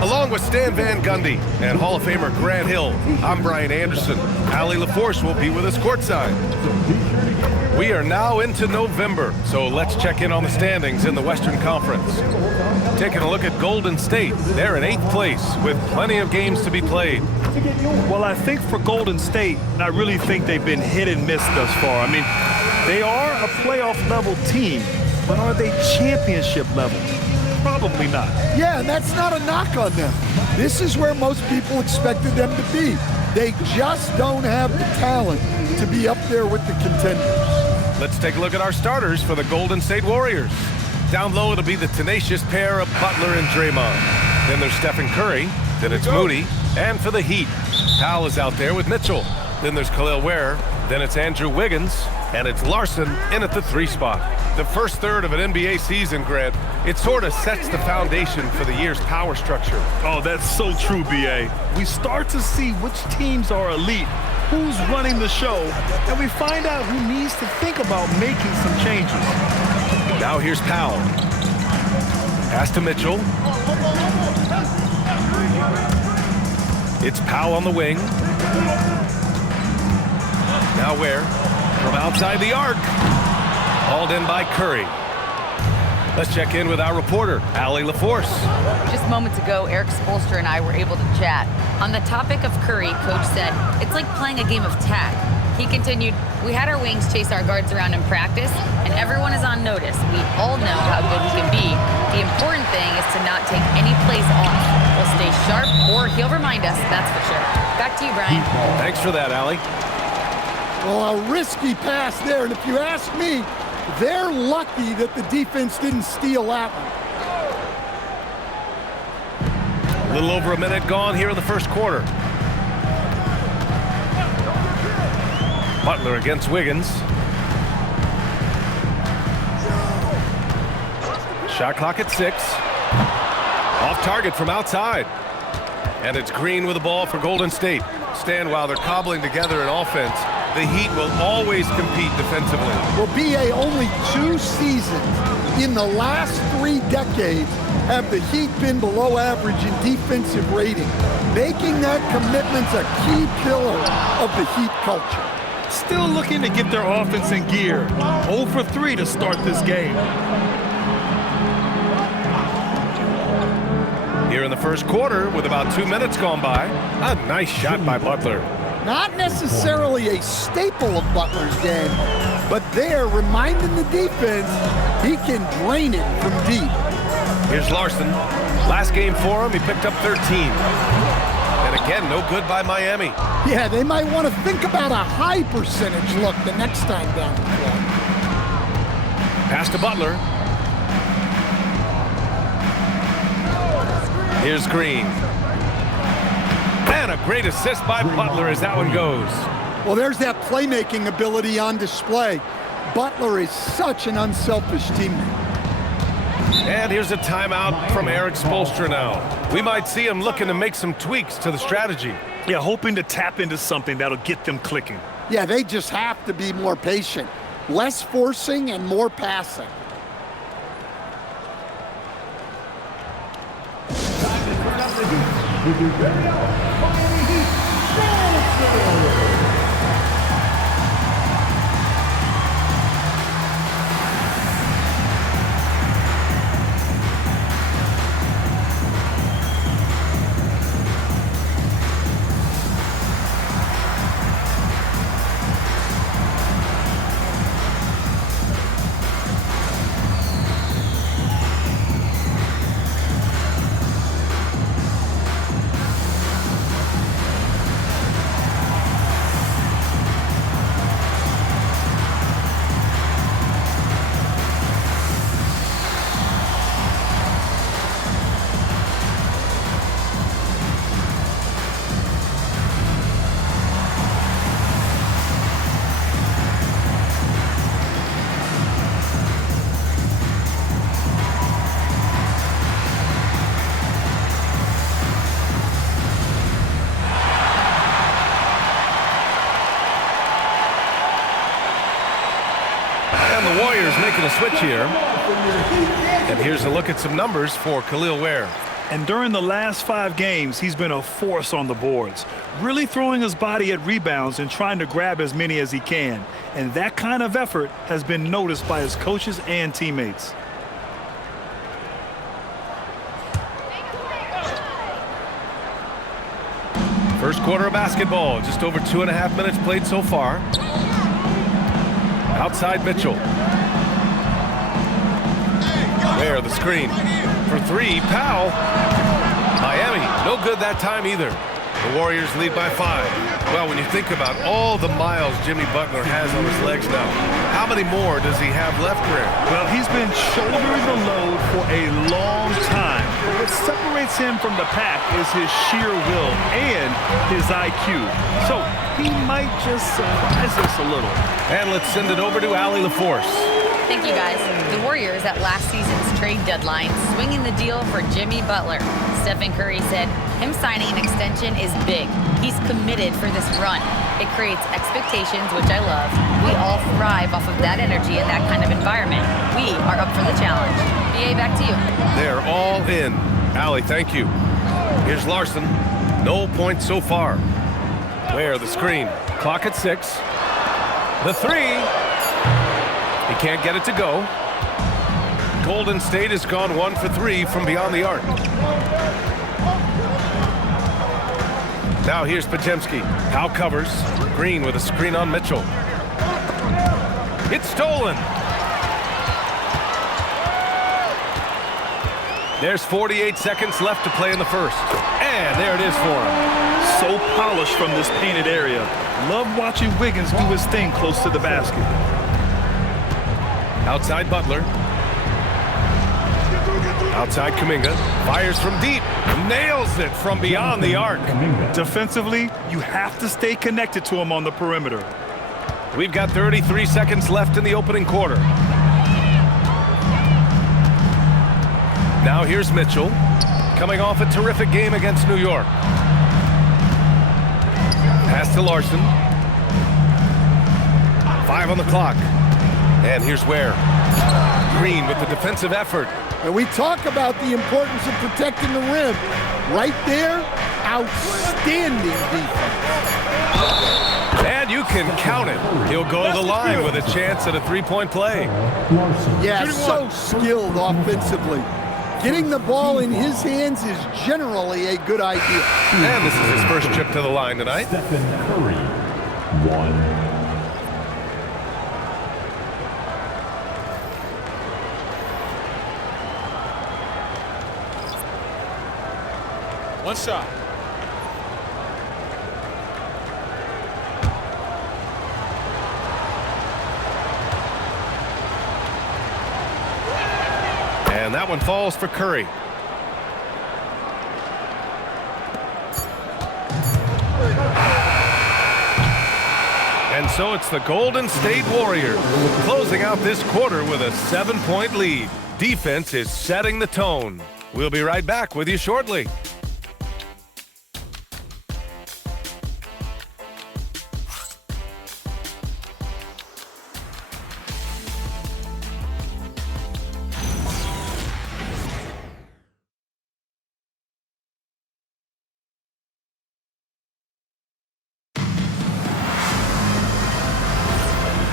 Along with Stan Van Gundy and Hall of Famer Grant Hill, I'm Brian Anderson. Allie LaForce will be with us courtside. We are now into November, so let's check in on the standings in the Western Conference. Taking a look at Golden State, they're in 8th place with plenty of games to be played. Well, I think for Golden State, I really think they've been hit and miss thus far. I mean, they are a playoff-level team, but are they championship level? Probably not. Yeah, and that's not a knock on them. This is where most people expected them to be. They just don't have the talent to be up there with the contenders. Let's take a look at our starters for the Golden State Warriors. Down low, it'll be the tenacious pair of Butler and Draymond. Then there's Stephen Curry. Then it's Moody. And for the Heat, Powell is out there with Mitchell. Then there's Khalil Ware. Then it's Andrew Wiggins. And it's Larson in at the 3 spot. The first third of an NBA season, Grant, it sort of sets the foundation for the year's power structure. Oh, that's so true, B.A. We start to see which teams are elite, who's running the show, and we find out who needs to think about making some changes. Now here's Powell. Pass to Mitchell. It's Powell on the wing. Now Ware from outside the arc. Hauled in by Curry. Let's check in with our reporter, Allie LaForce. Just moments ago, Eric Spoelstra and I were able to chat. On the topic of Curry, Coach said, it's like playing a game of tag. He continued, we had our wings chase our guards around in practice, and everyone is on notice. We all know how good he can be. The important thing is to not take any plays off. We'll stay sharp, or he'll remind us, that's for sure. Back to you, Brian. Thanks for that, Allie. Well, a risky pass there, and if you ask me, they're lucky that the defense didn't steal that one. A little over a minute gone here in the first quarter. Butler against Wiggins. Shot clock at 6. Off target from outside. And it's Green with the ball for Golden State. Stan, while they're cobbling together an offense, the Heat will always compete defensively. Well, B.A., only 2 seasons in the last 3 decades have the Heat been below average in defensive rating, making that commitment a key pillar of the Heat culture. Still looking to get their offense in gear. 0 for 3 to start this game. Here in the first quarter, with about 2 minutes gone by, a nice shot by Butler. Not necessarily a staple of Butler's game, but there, reminding the defense he can drain it from deep. Here's Larson. Last game for him, he picked up 13. And again, no good by Miami. Yeah, they might want to think about a high percentage look the next time down the floor. Pass to Butler. Here's Green. And a great assist by Butler as that one goes. Well, there's that playmaking ability on display. Butler is such an unselfish teammate. And here's a timeout from Eric Spoelstra now. We might see him looking to make some tweaks to the strategy. Yeah, hoping to tap into something that'll get them clicking. Yeah, they just have to be more patient. Less forcing and more passing. The Warriors making a switch here. And here's a look at some numbers for Khalil Ware. And during the last 5 games, he's been a force on the boards, really throwing his body at rebounds and trying to grab as many as he can. And that kind of effort has been noticed by his coaches and teammates. First quarter of basketball, just over 2.5 minutes played so far. Outside Mitchell. There, the screen. For 3, Powell. Miami, no good that time either. The Warriors lead by 5. Well, when you think about all the miles Jimmy Butler has on his legs now, how many more does he have left, Grant? Well, he's been shouldering the load for a long time. But what separates him from the pack is his sheer will and his IQ. So he might just surprise us a little. And let's send it over to Allie LaForce. Thank you, guys. The Warriors at last season's trade deadline swinging the deal for Jimmy Butler. Stephen Curry said him signing an extension is big. He's committed for this run. It creates expectations, which I love. We all thrive off of that energy and that kind of environment. We are up for the challenge. BA, back to you. They're all in. Allie, thank you. Here's Larson. No points so far. Where the screen. Clock at 6. The 3. He can't get it to go. Golden State has gone 1 for 3 from beyond the arc. Now here's Podziemski. Powell covers. Green with a screen on Mitchell. It's stolen. There's 48 seconds left to play in the first. And there it is for him. So polished from this painted area. Love watching Wiggins do his thing close to the basket. Outside Butler. Outside Kuminga. Fires from deep. Nails it from beyond the arc. Defensively, you have to stay connected to him on the perimeter. We've got 33 seconds left in the opening quarter. Now here's Mitchell. Coming off a terrific game against New York. Pass to Larson. 5 on the clock. And here's Ware. Green with the defensive effort. And we talk about the importance of protecting the rim. Right there, outstanding defense. And you can count it. He'll go to the line with a chance at a 3-point play. Yeah, so skilled offensively. Getting the ball in his hands is generally a good idea. And this is his first trip to the line tonight. Stephen Curry, 1. One shot. And that one falls for Curry. And so it's the Golden State Warriors closing out this quarter with a 7-point lead. Defense is setting the tone. We'll be right back with you shortly.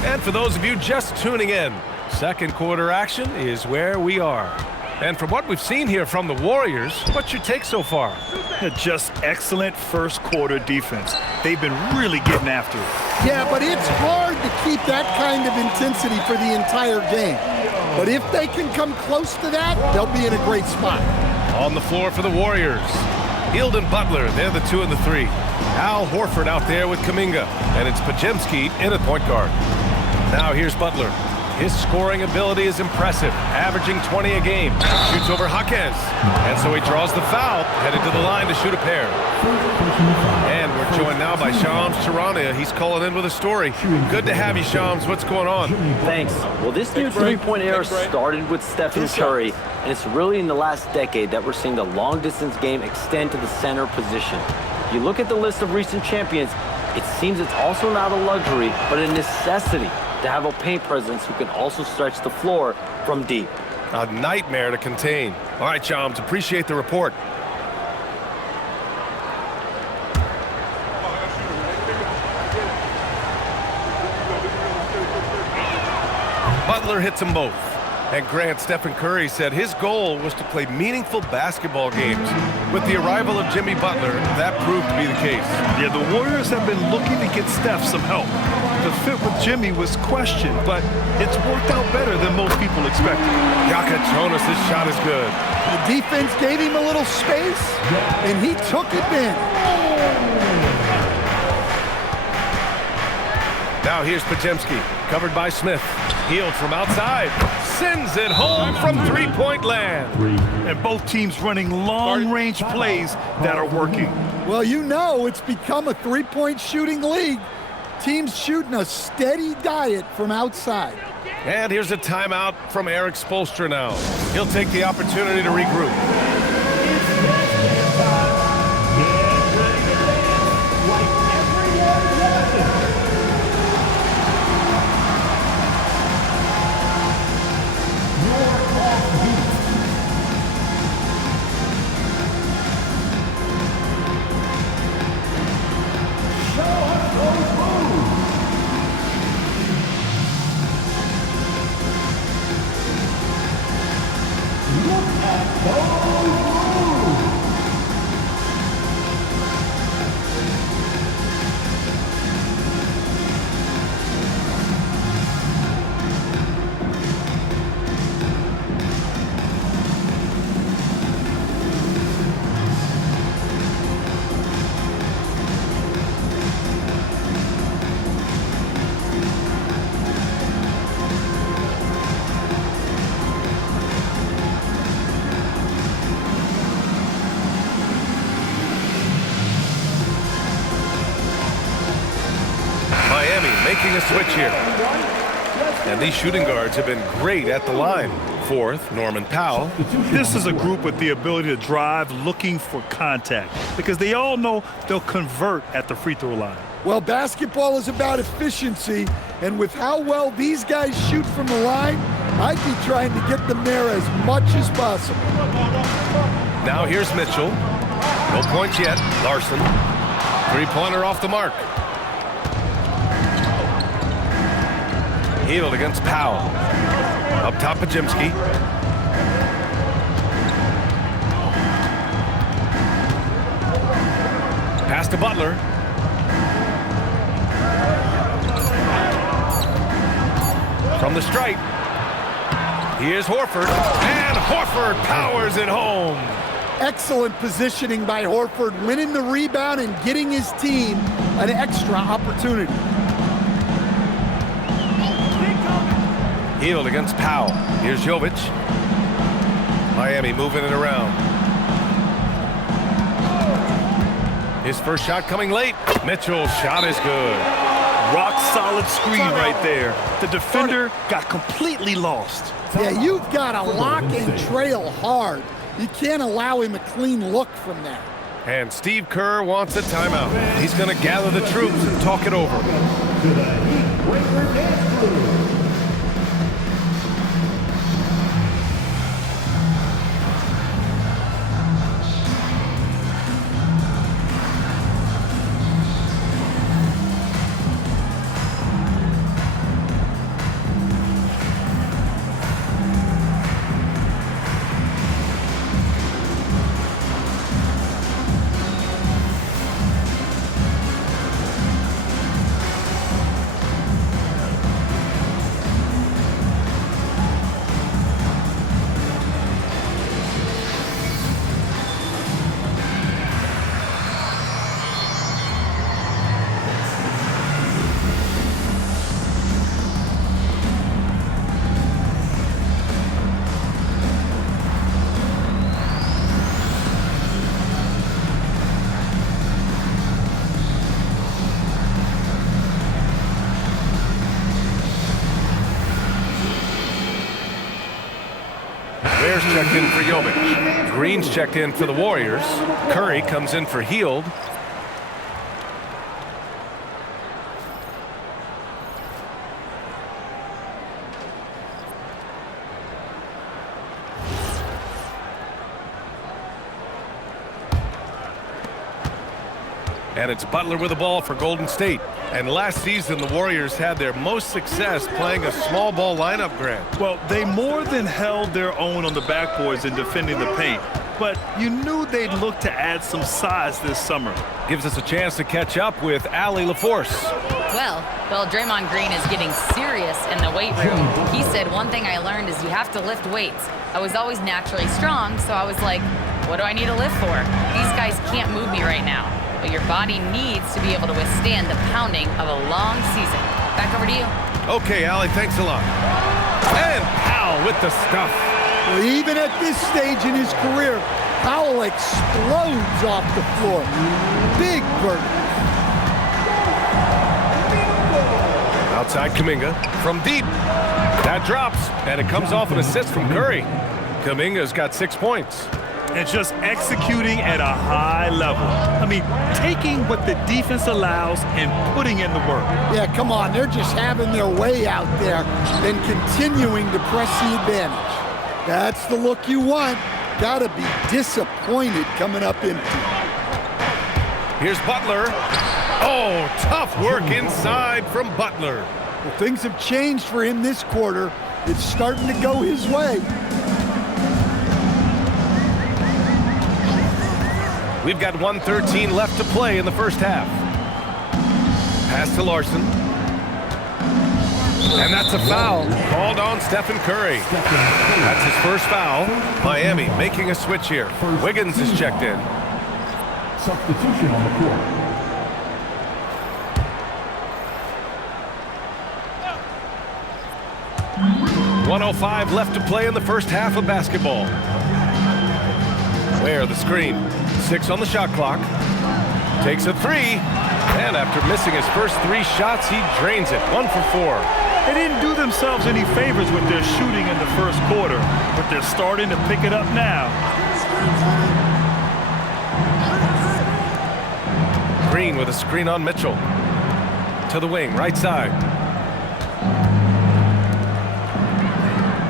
And for those of you just tuning in, second quarter action is where we are. And from what we've seen here from the Warriors, what's your take so far? Just excellent first quarter defense. They've been really getting after it. Yeah, but it's hard to keep that kind of intensity for the entire game. But if they can come close to that, they'll be in a great spot. On the floor for the Warriors, Hield and Butler, they're the 2 and the 3. Al Horford out there with Kuminga, and it's Podziemski in at point guard. Now here's Butler. His scoring ability is impressive, averaging 20 a game. Shoots over Jaquez, and so he draws the foul, headed to the line to shoot a pair. And we're joined now by Shams Charania. He's calling in with a story. Good to have you, Shams. What's going on? Thanks. Well, this new three-point era started with Stephen Curry, and it's really in the last decade that we're seeing the long-distance game extend to the center position. You look at the list of recent champions, it seems it's also not a luxury, but a necessity to have a paint presence who can also stretch the floor from deep. A nightmare to contain. All right, Chums, appreciate the report. Butler hits them both. And Grant, Stephen Curry said his goal was to play meaningful basketball games. With the arrival of Jimmy Butler, that proved to be the case. Yeah, the Warriors have been looking to get Steph some help. The fit with Jimmy was questioned, but it's worked out better than most people expected. Yaka Jonas' shot is good. The defense gave him a little space, and he took advantage. Now here's Podziemski, covered by Smith. Healed from outside. Sends it home from three-point land. And both teams running long-range plays that are working. Well, you know it's become a three-point shooting league. Teams shooting a steady diet from outside. And here's a timeout from Eric Spoelstra now. He'll take the opportunity to regroup. Making a switch here. And these shooting guards have been great at the line. Fourth, Norman Powell. This is a group with the ability to drive looking for contact because they all know they'll convert at the free throw line. Well, basketball is about efficiency, and with how well these guys shoot from the line, I'd be trying to get them there as much as possible. Now here's Mitchell. No points yet. Larson. Three-pointer off the mark. Healed against Powell. Up top, Podziemski. Pass to Butler. From the stripe. Here's Horford. And Horford powers it home. Excellent positioning by Horford, winning the rebound and getting his team an extra opportunity. Healed against Powell. Here's Jovic. Miami moving it around. His first shot coming late. Mitchell's shot is good. Rock solid screen right there. The defender got completely lost. Yeah, you've got to lock and trail hard. You can't allow him a clean look from that. And Steve Kerr wants a timeout. He's going to gather the troops and talk it over. Bears checked in for Jovic. Green's checked in for the Warriors. Curry comes in for Hield. And it's Butler with the ball for Golden State. And last season, the Warriors had their most success playing a small ball lineup, Grant. Well, they more than held their own on the backboards in defending the paint. But you knew they'd look to add some size this summer. Gives us a chance to catch up with Allie LaForce. Well, Draymond Green is getting serious in the weight room. He said, one thing I learned is you have to lift weights. I was always naturally strong, so I was like, what do I need to lift for? These guys can't move me right now. But your body needs to be able to withstand the pounding of a long season. Back over to you. Okay, Allie, thanks a lot. And Powell with the stuff. Well, even at this stage in his career, Powell explodes off the floor. Big burner. Outside Kuminga from deep. That drops, and it comes off an assist from Curry. Kuminga's got 6 points. And just executing at a high level. I mean, taking what the defense allows and putting in the work. Yeah, come on. They're just having their way out there and continuing to press the advantage. That's the look you want. Gotta be disappointed coming up empty. Here's Butler. Oh, tough work inside from Butler. Well, things have changed for him this quarter. It's starting to go his way. We've got 1:13 left to play in the first half. Pass to Larson. And that's a foul called on Stephen Curry. That's his first foul. Miami making a switch here. Wiggins is checked in. Substitution on the court. .105 left to play in the first half of basketball. Where the screen. 6 on the shot clock. Takes a 3. And after missing his first 3 shots, he drains it. 1 for 4. They didn't do themselves any favors with their shooting in the first quarter, but they're starting to pick it up now. Green with a screen on Mitchell. To the wing, right side.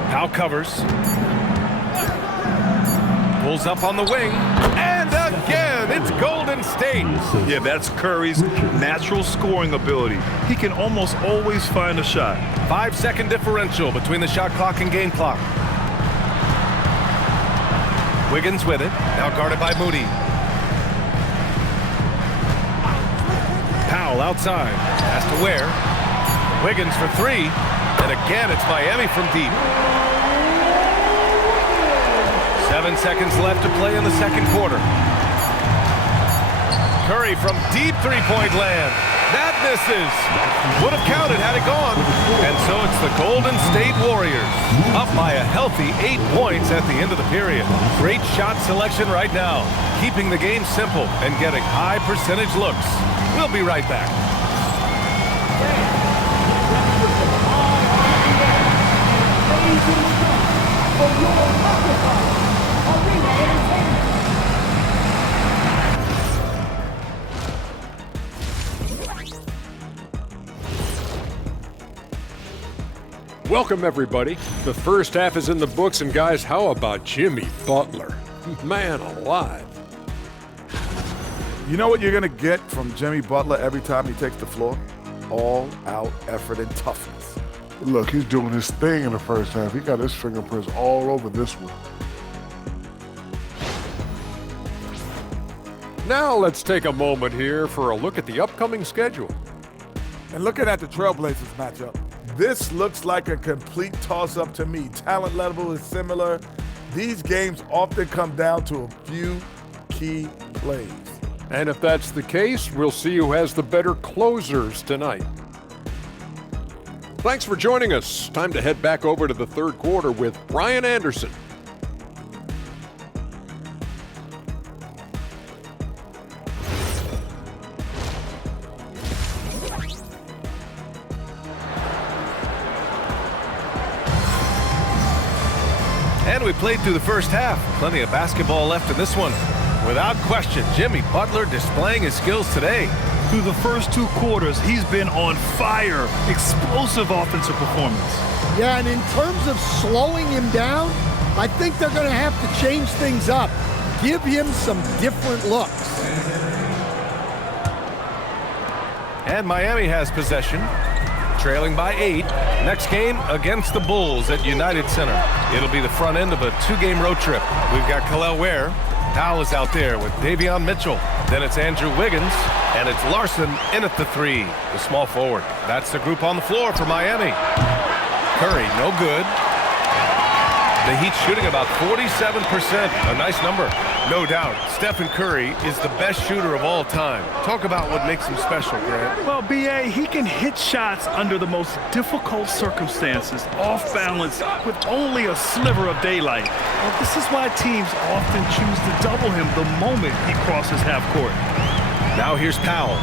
Powell covers. Pulls up on the wing. And again, it's Golden State. Yeah, that's Curry's natural scoring ability. He can almost always find a shot. 5-second differential between the shot clock and game clock. Wiggins with it. Now guarded by Moody. Powell outside. Pass to Ware. Wiggins for 3. And again, it's Miami from deep. 7 seconds left to play in the second quarter. Curry from deep three-point land. That misses. Would have counted had it gone. And so it's the Golden State Warriors up by a healthy 8 points at the end of the period. Great shot selection right now, keeping the game simple and getting high percentage looks. We'll be right back. Welcome, everybody. The first half is in the books, and guys, how about Jimmy Butler? Man alive. You know what you're going to get from Jimmy Butler every time he takes the floor? All-out effort and toughness. Look, he's doing his thing in the first half. He got his fingerprints all over this one. Now let's take a moment here for a look at the upcoming schedule. And looking at the Trailblazers matchup, this looks like a complete toss-up to me. Talent level is similar. These games often come down to a few key plays. And if that's the case, we'll see who has the better closers tonight. Thanks for joining us. Time to head back over to the third quarter with Brian Anderson. And we played through the first half. Plenty of basketball left in this one. Without question, Jimmy Butler displaying his skills today. Through the first 2 quarters, he's been on fire. Explosive offensive performance. Yeah, and in terms of slowing him down, I think they're going to have to change things up. Give him some different looks. And Miami has possession, trailing by 8. Next game against the Bulls at United Center. It'll be the front end of a 2-game road trip. We've got Kel'el Ware. Powell is out there with Davion Mitchell. Then it's Andrew Wiggins, and it's Larson in at the 3, the small forward. That's the group on the floor for Miami. Curry, no good. The Heat shooting about 47%, a nice number. No doubt, Stephen Curry is the best shooter of all time. Talk about what makes him special, Grant. Well, B.A., he can hit shots under the most difficult circumstances, off balance, with only a sliver of daylight. Well, this is why teams often choose to double him the moment he crosses half court. Now here's Powell,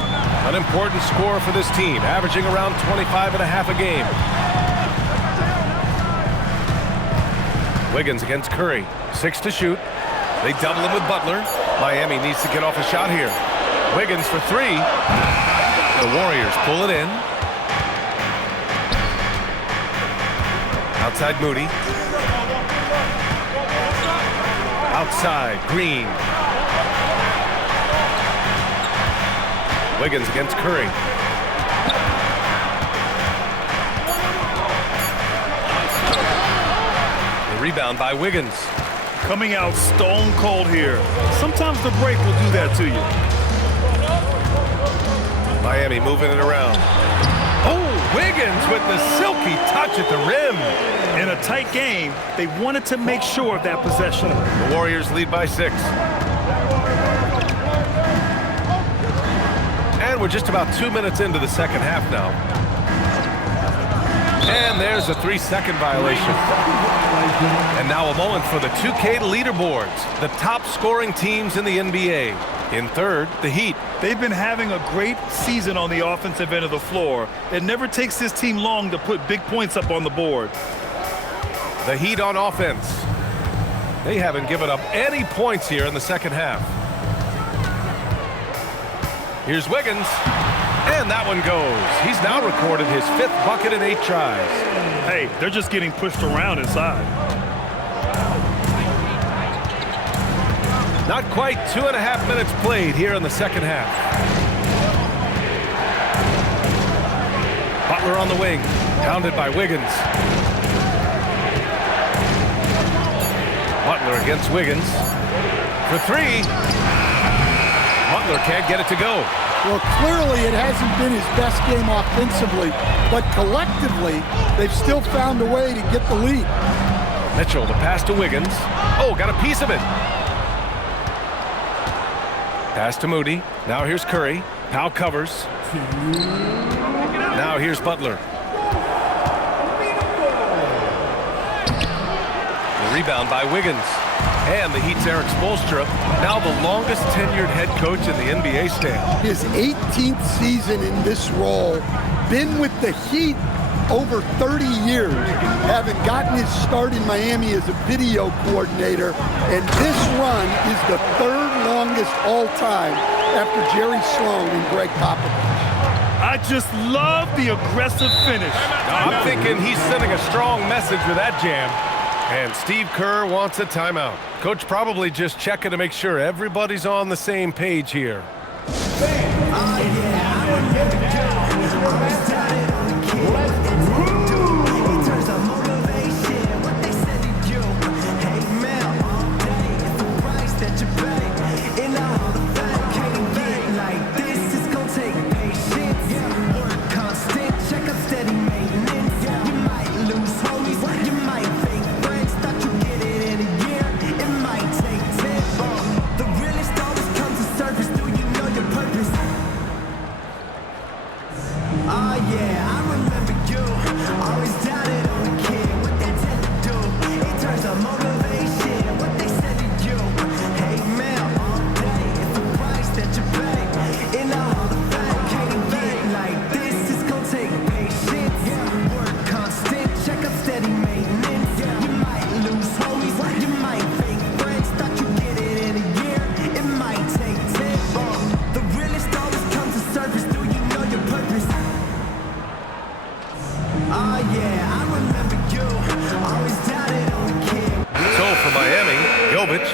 an important scorer for this team, averaging around 25.5 a game. Wiggins against Curry, 6 to shoot. They double him with Butler. Miami needs to get off a shot here. Wiggins for 3. The Warriors pull it in. Outside Moody. Outside Green. Wiggins against Curry. The rebound by Wiggins. Coming out stone cold here. Sometimes the break will do that to you. Miami moving it around. Oh, Wiggins with the silky touch at the rim. In a tight game, they wanted to make sure of that possession. The Warriors lead by 6. And we're just about 2 minutes into the second half now. And there's a 3-second violation. And now a moment for the 2K leaderboards. The top scoring teams in the NBA. In third, the Heat. They've been having a great season on the offensive end of the floor. It never takes this team long to put big points up on the board. The Heat on offense. They haven't given up any points here in the second half. Here's Wiggins. And that one goes. He's now recorded his 5th bucket in 8 tries. Hey, they're just getting pushed around inside. Not quite 2.5 minutes played here in the second half. Butler on the wing, pounded by Wiggins. Butler against Wiggins. For 3. Butler can't get it to go. Well, clearly it hasn't been his best game offensively, but collectively, they've still found a way to get the lead. Mitchell, the pass to Wiggins. Oh, got a piece of it. Pass to Moody. Now here's Curry. Powell covers. Now here's Butler. The rebound by Wiggins. And the Heat's Eric Spoelstra, now the longest tenured head coach in the NBA stand. His 18th season in this role, been with the Heat over 30 years, having gotten his start in Miami as a video coordinator, and this run is the 3rd longest all time after Jerry Sloan and Greg Popovich. I just love the aggressive finish. Now, I'm thinking he's sending a strong message with that jam. And Steve Kerr wants a timeout. Coach probably just checking to make sure everybody's on the same page here.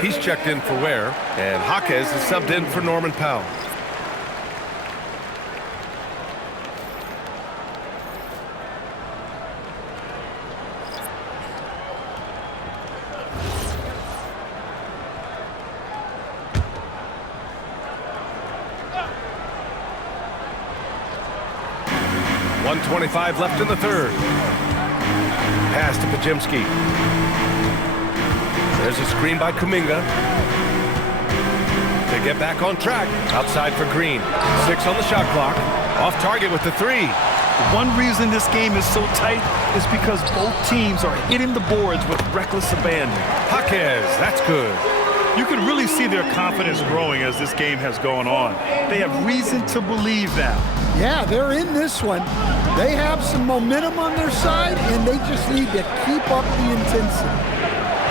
He's checked in for Ware, and Jaquez is subbed in for Norman Powell. 1:25 left in the third. Pass to Podziemski. There's a screen by Kuminga. They get back on track. Outside for Green. 6 on the shot clock. Off target with the 3. One reason this game is so tight is because both teams are hitting the boards with reckless abandon. Jaquez, that's good. You can really see their confidence growing as this game has gone on. They have reason to believe now. Yeah, they're in this one. They have some momentum on their side, and they just need to keep up the intensity.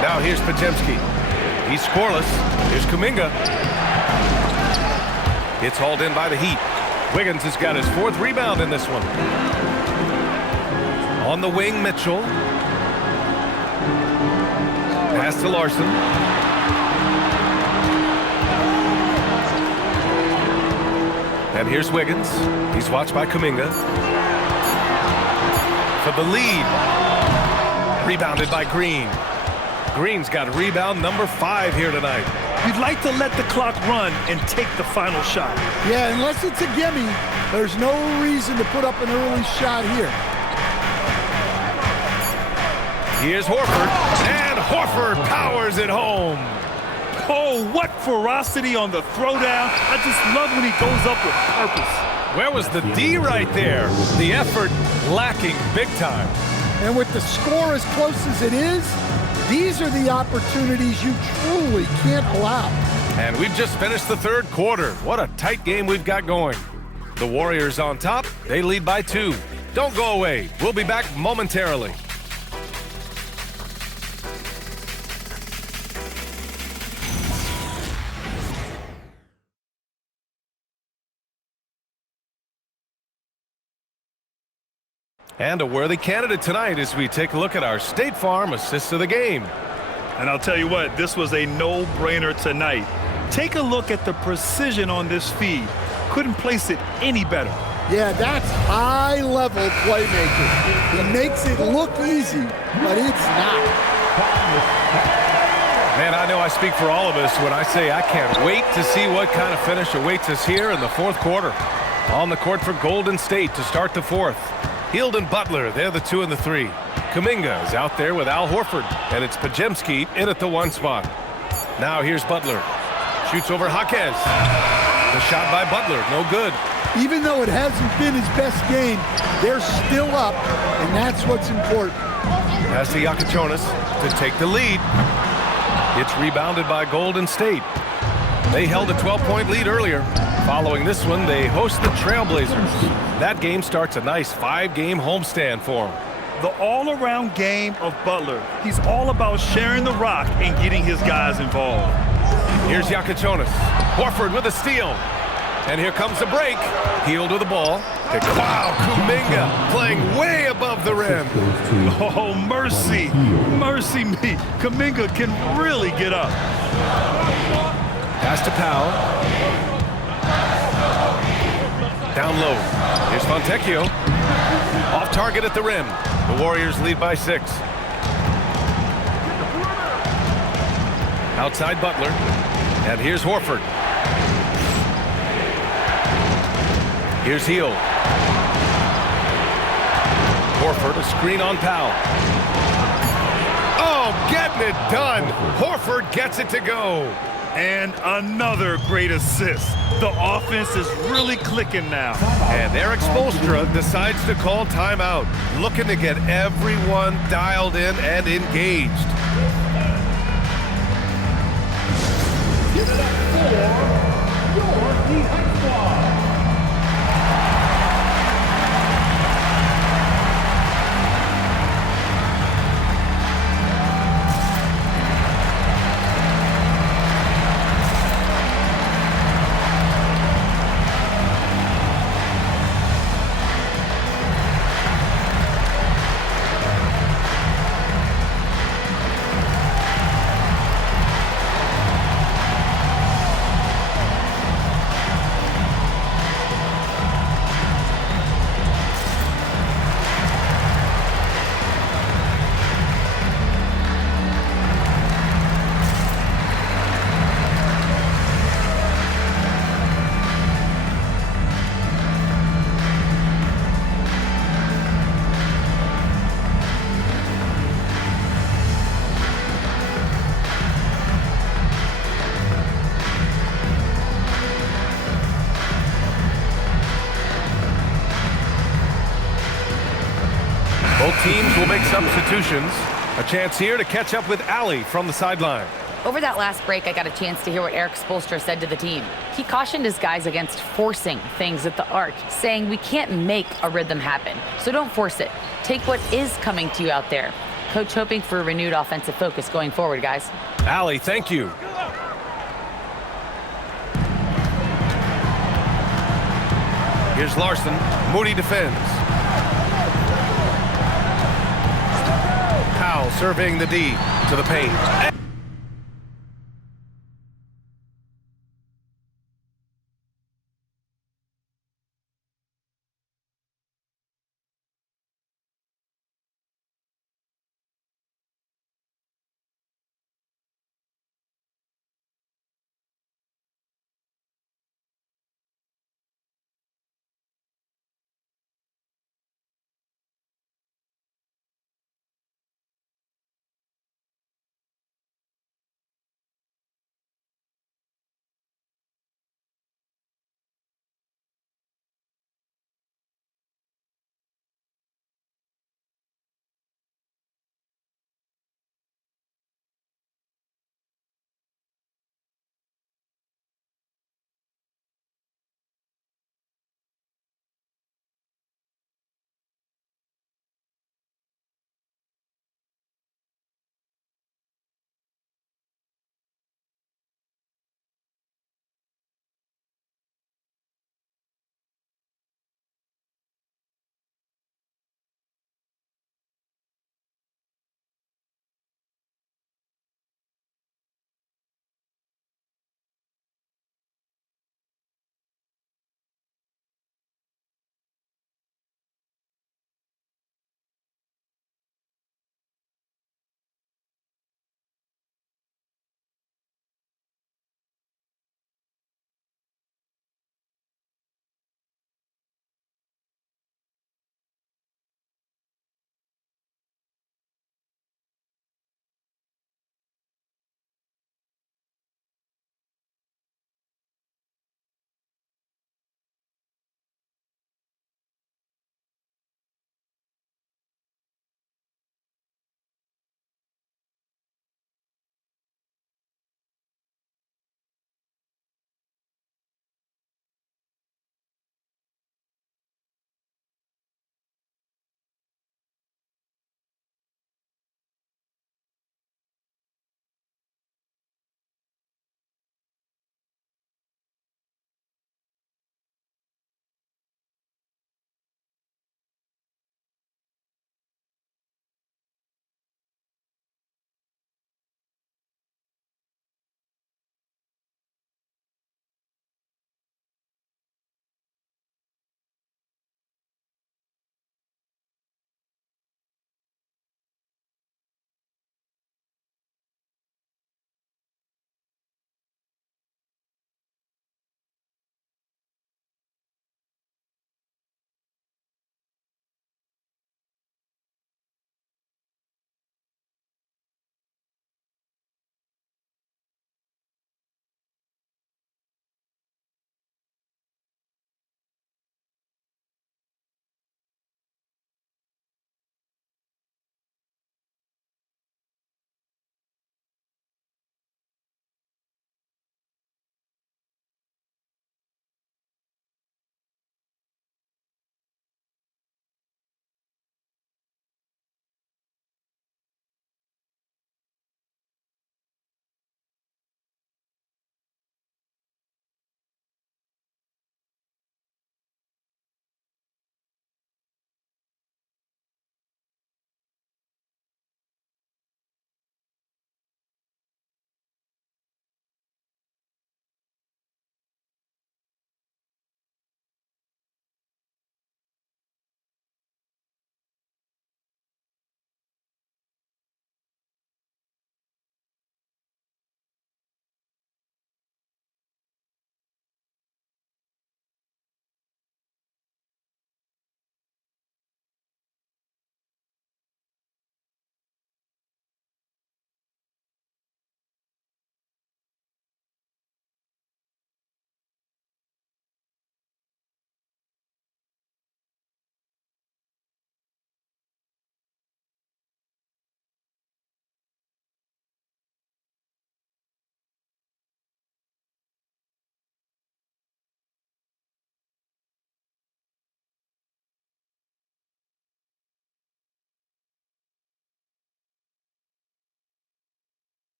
Now here's Podziemski. He's scoreless. Here's Kuminga. It's hauled in by the Heat. Wiggins has got his 4th rebound in this one. On the wing, Mitchell. Pass to Larson. And here's Wiggins. He's watched by Kuminga. For the lead. Rebounded by Green. Green's got rebound number 5 here tonight. You'd like to let the clock run and take the final shot. Yeah, unless it's a gimme, there's no reason to put up an early shot here. Here's Horford, and Horford powers it home. Oh, what ferocity on the throwdown. I just love when he goes up with purpose. Where was the D right there? The effort lacking big time. And with the score as close as it is, these are the opportunities you truly can't allow. And we've just finished the third quarter. What a tight game we've got going. The Warriors on top. They lead by 2. Don't go away. We'll be back momentarily. And a worthy candidate tonight as we take a look at our State Farm assist of the game. And I'll tell you what, this was a no-brainer tonight. Take a look at the precision on this feed. Couldn't place it any better. Yeah, that's high-level playmaking. He makes it look easy, but it's not. Man, I know I speak for all of us when I say I can't wait to see what kind of finish awaits us here in the fourth quarter. On the court for Golden State to start the fourth. Hield and Butler, they're the 2 and the 3. Kuminga is out there with Al Horford, and it's Podziemski in at the 1 spot. Now here's Butler. Shoots over Jaquez. The shot by Butler, no good. Even though it hasn't been his best game, they're still up, and that's what's important. Pass to Iacochonis to take the lead. It's rebounded by Golden State. They held a 12-point lead earlier. Following this one, they host the Trailblazers. That game starts a nice 5-game homestand for them. The all-around game of Butler. He's all about sharing the rock and getting his guys involved. Here's Iacochonis. Horford with a steal. And here comes the break. Hield with the ball. Wow, Kuminga playing way above the rim. Oh, mercy. Mercy me. Kuminga can really get up. Pass to Powell. Down low. Here's Fontecchio. Off target at the rim. The Warriors lead by 6. Outside Butler. And here's Horford. Here's Hield. Horford, a screen on Powell. Oh, getting it done. Horford gets it to go. And another great assist. The offense is really clicking now. And Eric Spoelstra decides to call timeout, looking to get everyone dialed in and engaged. Give it up for your D-High Squad. teams will make substitutions. A chance here to catch up with Allie from the sideline. Over that last break, I got a chance to hear what Erik Spoelstra said to the team. He cautioned his guys against forcing things at the arc, saying we can't make a rhythm happen, so don't force it. Take what is coming to you out there. Coach hoping for a renewed offensive focus going forward, guys. Allie, thank you. Here's Larson. Moody defends. Powell surveying the D to the paint.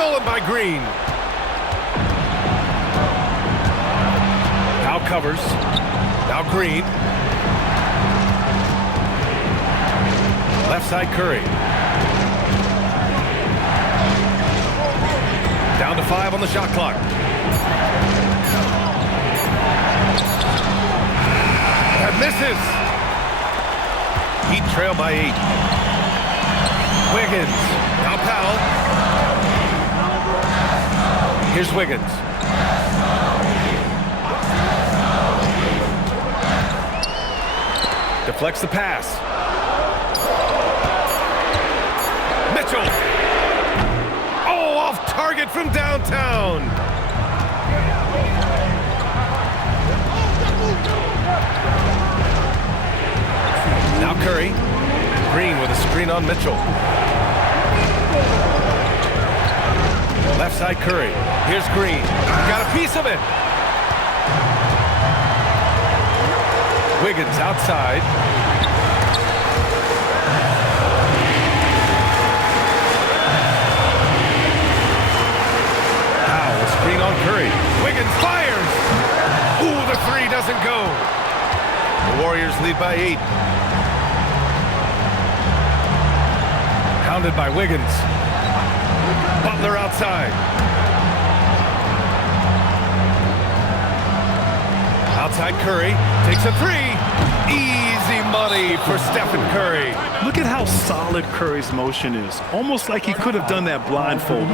Stolen by Green. Now covers. Now Green. Left side Curry. Down to 5 on the shot clock. That misses. Heat trail by 8. Wiggins. Now Powell. Here's Wiggins. Deflects the pass. Mitchell. Oh, off target from downtown. Now Curry. Green with a screen on Mitchell. Left side Curry. Here's Green. Got a piece of it. Wiggins outside. Powell, screen on Curry. Wiggins fires. Ooh, the 3 doesn't go. The Warriors lead by 8. Pounded by Wiggins. Butler outside. Outside Curry. Takes a 3. Easy money for Stephen Curry. Look at how solid Curry's motion is. Almost like he could have done that blindfolded.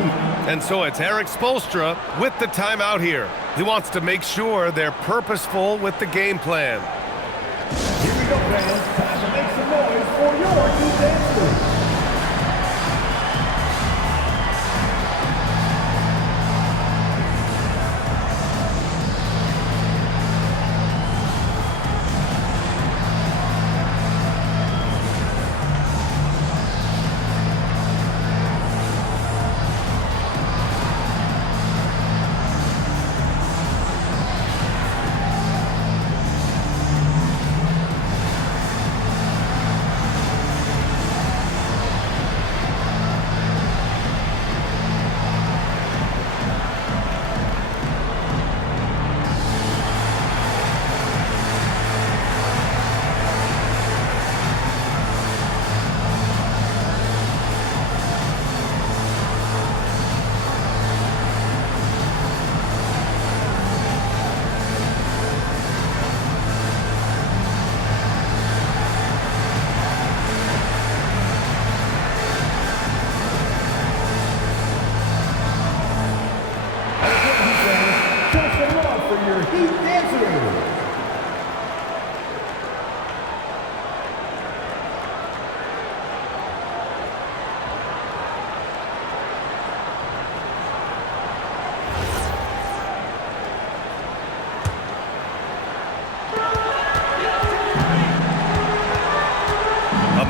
And so it's Eric Spoelstra with the timeout here. He wants to make sure they're purposeful with the game plan. Here we go, fans. Time to make some noise for your Heat dancers.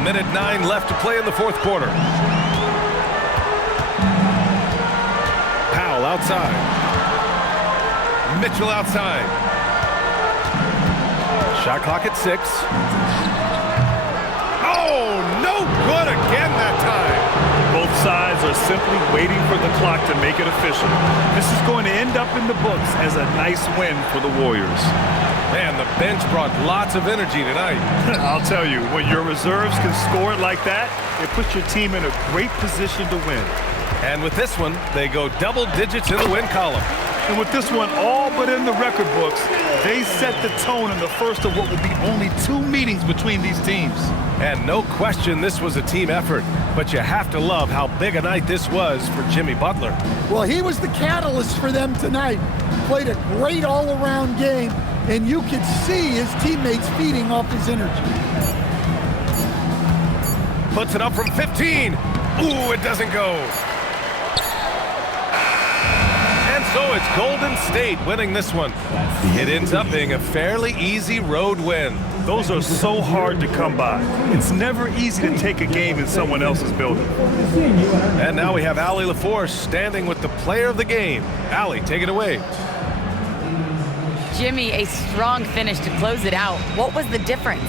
Minute 9 left to play in the fourth quarter. Powell outside. Mitchell outside. Shot clock at 6. Oh, no good again that time. Both sides are simply waiting for the clock to make it official. This is going to end up in the books as a nice win for the Warriors. Man, the bench brought lots of energy tonight. I'll tell you, when your reserves can score it like that, it puts your team in a great position to win. And with this one, they go double digits in the win column. And with this one all but in the record books, they set the tone in the first of what will be only 2 meetings between these teams. And no question this was a team effort, but you have to love how big a night this was for Jimmy Butler. Well, he was the catalyst for them tonight. Played a great all-around game, and you could see his teammates feeding off his energy. Puts it up from 15. Ooh, it doesn't go. And so it's Golden State winning this one. It ends up being a fairly easy road win. Those are so hard to come by. It's never easy to take a game in someone else's building. And now we have Allie LaForce standing with the player of the game. Allie, take it away. Jimmy, a strong finish to close it out. What was the difference?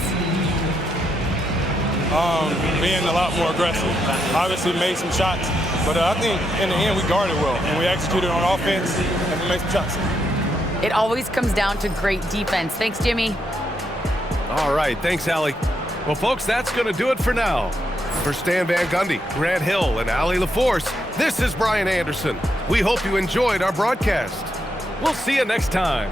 Being a lot more aggressive. Obviously made some shots But I think in the end we guarded well, and we executed on offense, and we made some shots. It always comes down to great defense. Thanks, Jimmy. All right, thanks, Allie. Well, folks, that's going to do it for now. For Stan Van Gundy, Grant Hill, and Allie LaForce, this is Brian Anderson. We hope you enjoyed our broadcast. We'll see you next time.